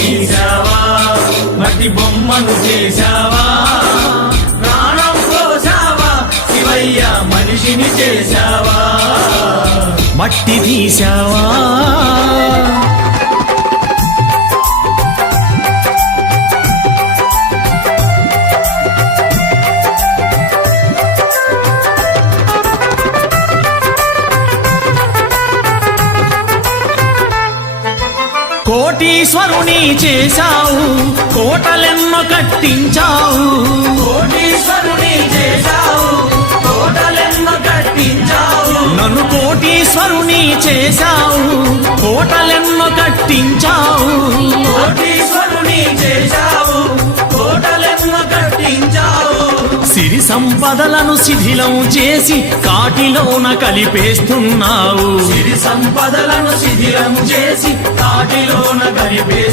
తీశావా, మట్టి బొమ్మను చేశావా, ప్రాణం పోసావా శివయ్య, మనిషిని చేశావా, మట్టి తీశావా. కోటీశ్వరుని చేశావు, కోటలెన్నో కట్టించావు. కోటీశ్వరుని చేశావు, కోటలెన్నో కట్టించావు. నన్ను కోటీశ్వరుని చేశావు, కోటలెన్నో కట్టించావు. కోటీశ్వరుని చేశావు, కోటలెన్నో కట్టించావు. సిరి సంపదలను శిథిలం చేసి కాటిలోన కలిపేస్తున్నావు. సిరి సంపదలను శిథిలం చేసి కాటిలోన కలిపేస్తున్నావు.